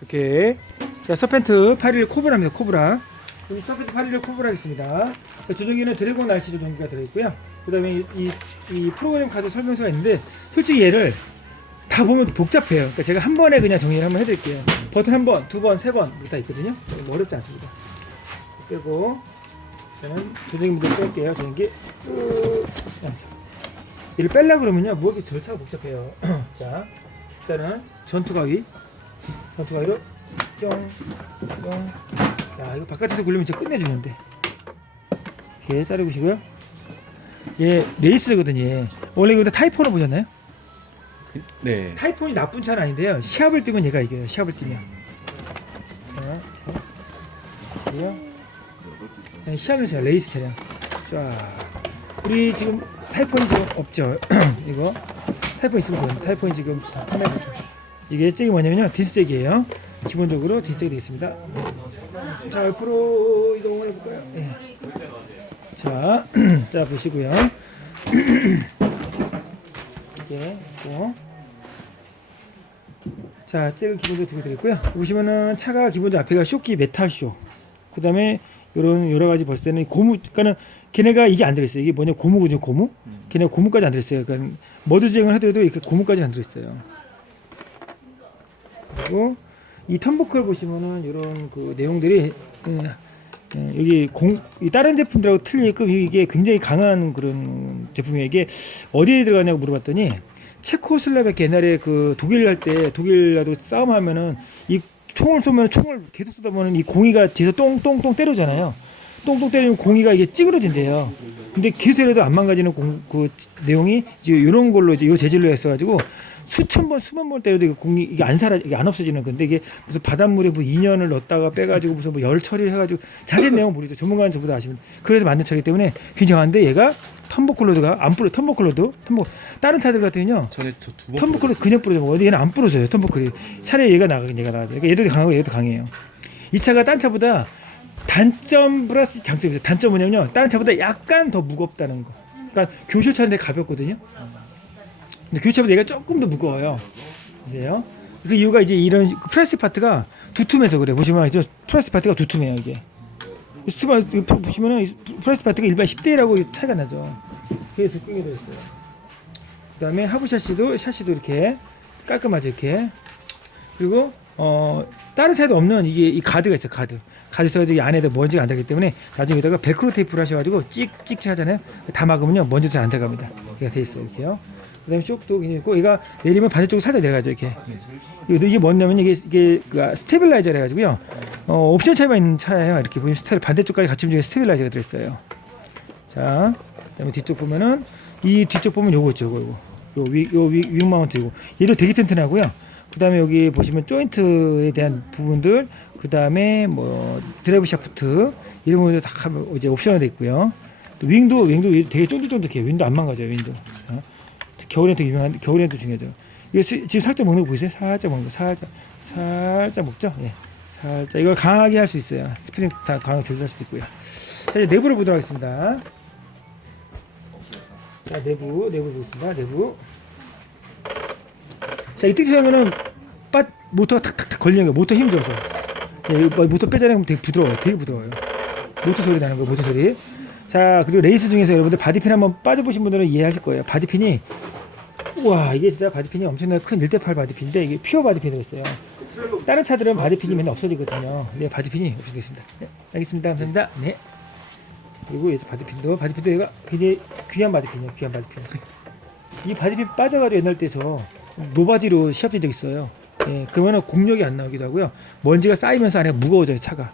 이렇게. 자 서펜트 81 코브라입니다 코브라. 여기 서펜트 81 코브라 있습니다. 조종기는 드래곤 RC 조종기가 들어있고요. 그 다음에 이, 이, 이 프로그램 카드 설명서가 있는데 솔직히 얘를 다 보면 복잡해요. 그러니까 제가 한 번에 그냥 정리를 한번 해드릴게요. 버튼 한 번, 두 번, 세 번 다 있거든요. 뭐 어렵지 않습니다. 빼고 저는 조종기 문제 뺄게요. 조종기 으, 얘를 뺄라 그러면요 뭐 이렇게 절차가 복잡해요. 자 일단은 전투 가위 전투 가위로 뿅뿅 자 이거 바깥에서 굴리면 진짜 끝내주는데 이렇게 자르시고요 얘 레이스거든요 얘. 원래 이거 타이포로 보셨나요? 네. 타이폰이 나쁜 차는 아닌데요. 시합을 뛰면 얘가 이겨요. 시합을 뛰면. 자, 그리고요. 네, 시합에서 레이스 차량. 자, 우리 지금 타이폰이 지금 없죠. 이거 타이폰 있으면 좋은데 타이폰이 지금 다 판매됐어요. 이게 잭이 뭐냐면요, 디스잭이에요. 기본적으로 디스잭이 되어 있습니다. 자, 옆으로 이동을 해볼까요? 예. 자, 자 보시고요. 이렇게 있고. 자, 잭을 기본적으로 두개 드렸고요. 보시면은 차가 기본적으로 앞에가 쇼키 메탈 쇼. 그 다음에 요런 여러 가지 봤을 때는 고무 그러니까는 걔네가 이게 안 들어있어요. 이게 뭐냐 고무거든요, 고무. 걔네 고무까지 안 들어있어요. 그러니까 머드 주행을 하더라도 이렇게 고무까지 안 들어있어요. 그리고 이 텀버클 보시면은 이런 그 내용들이 음, 음, 여기 공, 이 다른 제품들하고 틀리게끔 이게 굉장히 강한 그런 제품이에요. 이게 어디에 들어가냐고 물어봤더니 체코슬라베키 옛날에 그 독일 할 때 독일하고 싸움하면은 이 총을 쏘면 총을 계속 쏘다 보면 이 공이가 뒤에서 똥똥똥 때리잖아요. 똥똥 때리면 공이가 이게 찌그러진대요. 근데 때려도 안 망가지는 공, 그 내용이 이제 이런 걸로 이제 요 재질로 했어가지고 수천 번 수만 번 때려도 공이 이게 안 살아 이게 안 없어지는 건데 이게 무슨 바닷물에 뭐 인연을 넣었다가 빼가지고 무슨 뭐 열 처리를 해가지고 자세한 내용 모르죠 전문가는 저보다 아시면 그래서 만든 차이기 때문에 굉장한데 얘가 텀버클로드가 안 뿌려 텀버클로드 텀버 다른 차들 두 번. 텀버클로드 그냥 뿌려져 어디 얘는 안 뿌려져요 텀버클이 차라리 얘가 나가긴 얘가 나가죠 그러니까 얘도 강하고 얘도 강해요. 이 차가 딴 차보다 단점 플러스 장점이 있어요 단점 뭐냐면요 다른 차보다 약간 더 무겁다는 거 그러니까 교실차인데 가볍거든요 근데 교체보다 얘가 조금 더 무거워요. 보세요. 그 이유가 이제 이런 프레스 파트가 두툼해서 그래. 보시면 이제 프레스 파트가 두툼해요 이게. 수마 보시면은 이 프레스 파트가 일반 10대라고 차이가 나죠. 되게 두껍게 되어 있어요. 그다음에 하부 샤시도 샤시도 이렇게 깔끔하죠 이렇게. 그리고 어 다른 차에도 없는 이게 이 가드가 있어요 가드. 가드 있어가지고 이 안에도 먼지가 안 들기 때문에 나중에 여기다가 벨크로 테이프를 하셔가지고 찍찍 하잖아요. 다 막으면요 먼지도 잘 안 들어갑니다. 이게 돼 있어요 이렇게요. 그다음에 쇼크도 굉장히 있고 얘가 내리면 반대쪽으로 살짝 내려가죠 이렇게. 이게 뭐냐면 이게 이게 그 스테빌라이저래 가지고요. 어, 옵션 차이가 있는 차예요. 이렇게 보면 스테빌 반대쪽까지 같이 움직이는 스테빌라이저가 들어있어요. 자, 그다음에 뒤쪽 보면은 이 뒤쪽 보면 요거 있죠, 요거 요거. 요 위 요 위 윙 마운트이고 얘도 되게 튼튼하고요. 그 다음에 여기 보시면 조인트에 대한 부분들, 그 다음에 뭐 드라이브 샤프트 이런 부분들 다 이제 옵션으로 돼 있고요. 또 윙도 윙도 되게 쫀득쫀득해요. 윙도 안 망가져요, 윙도. 어? 겨울엔 되게 유명한 겨울엔 또 중요하죠. 이거 스- 지금 살짝 먹는 거 보이세요? 살짝 먹는 거 살짝 살짝 먹죠? 예. 살짝 이걸 강하게 할 수 있어요. 스프링 다 강하게 조절할 수도 있고요. 자 이제 내부를 보도록 하겠습니다. 자 내부 내부 보겠습니다. 내부. 자 이때 보면은 빠 모터가 탁탁탁 걸리는 거예요. 모터 힘 줘서. 예, 뭐 모터 빼자면 되게 부드러워요. 되게 부드러워요. 모터 소리 나는 거예요. 모터 소리. 자 그리고 레이스 중에서 여러분들 바디핀 한번 빠져보신 분들은 이해하실 거예요. 바디핀이 와 이게 진짜 바디핀이 엄청나게 큰 1대8 바디핀인데 이게 퓨어 바디핀이 들어있어요. 다른 차들은 바디핀이 맨날 없어지거든요. 네 바디핀이 없어지겠습니다. 네, 알겠습니다. 감사합니다. 네. 그리고 이제 바디핀도 바디핀도 얘가 굉장히 귀한 바디핀이에요. 귀한 바디핀. 이 바디핀 빠져가지고 옛날 때 저 노바디로 시합 뛴적 있어요. 예, 그러면은 공력이 안 나오기도 하고요. 먼지가 쌓이면서 안에 무거워져요 차가.